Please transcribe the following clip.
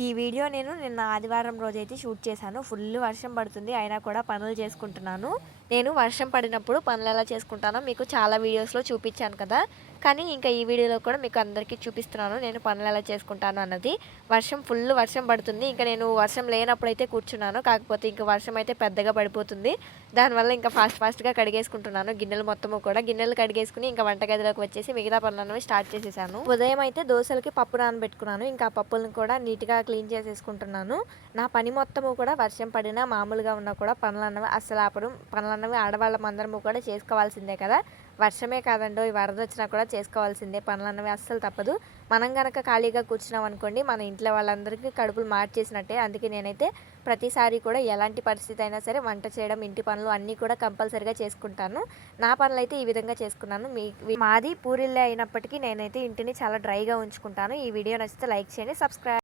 ఈ వీడియో నేను నిన్న ఆదివారం రోజైతే షూట్ చేశాను. ఫుల్ వర్షం పడుతుంది. అయినా కూడా పనులు చేసుకుంటున్నాను. నేను వర్షం పడినప్పుడు పనులు ఎలా చేసుకుంటానో మీకు చాలా వీడియోస్‌లో చూపించాను కదా! కానీ ఇంకా ఈ వీడియోలో కూడా మీకు అందరికీ చూపిస్తున్నాను. నేను పనులు ఎలా చేసుకుంటాను అన్నది. ఫుల్ వర్షం పడుతుంది. ఇంకా నేను వర్షం లేనప్పుడైతే కూర్చున్నాను. కాకపోతే ఇంక వర్షం అయితే పెద్దగా పడిపోతుంది. దానివల్ల ఇంకా ఫాస్ట్‌గా కడిగేసుకుంటున్నాను. గిన్నెలు మొత్తము కూడా. గిన్నెలు కడిగేసుకొని ఇంకా వంటగదిలోకి వచ్చేసి మిగతా పనులన్నవి స్టార్ట్ చేసేసాను. ఉదయం అయితే దోసలకి పప్పు నానబెట్టుకున్నాను. ఇంకా ఆ పప్పులను కూడా నీట్‌గా క్లీన్ చేసేసుకుంటున్నాను. నా పని మొత్తము కూడా వర్షం పడినా మామూలుగా ఉన్నా కూడా పనులన్నవి అస్సలు ఆపడం. పనులన్నవి ఆడవాళ్ళమందరము కూడా చేసుకోవాల్సిందే కదా! వర్షమే కాదండోయ్ వరద వచ్చినా కూడా చేసుకోవాల్సిందే. పనులన్నవి అస్సలు తప్పదు. మనం గనక ఖాళీగా కూర్చున్నాం అనుకోండి మన ఇంట్లో వాళ్ళందరికీ కడుపులు మార్చేసినట్టే. అందుకే నేనైతే ప్రతిసారి కూడా ఎలాంటి పరిస్థితి అయినా సరే వంట చేయడం, ఇంటి పనులు అన్నీ కూడా కంపల్సరీగా చేసుకుంటాను. నా పనులైతే ఈ విధంగా చేసుకున్నాను. మాది పూరిల్లే అయినప్పటికీ నేనైతే ఇంటిని చాలా డ్రైగా ఉంచుకుంటాను. ఈ వీడియో నచ్చితే లైక్ చేయండి. సబ్స్క్రైబ్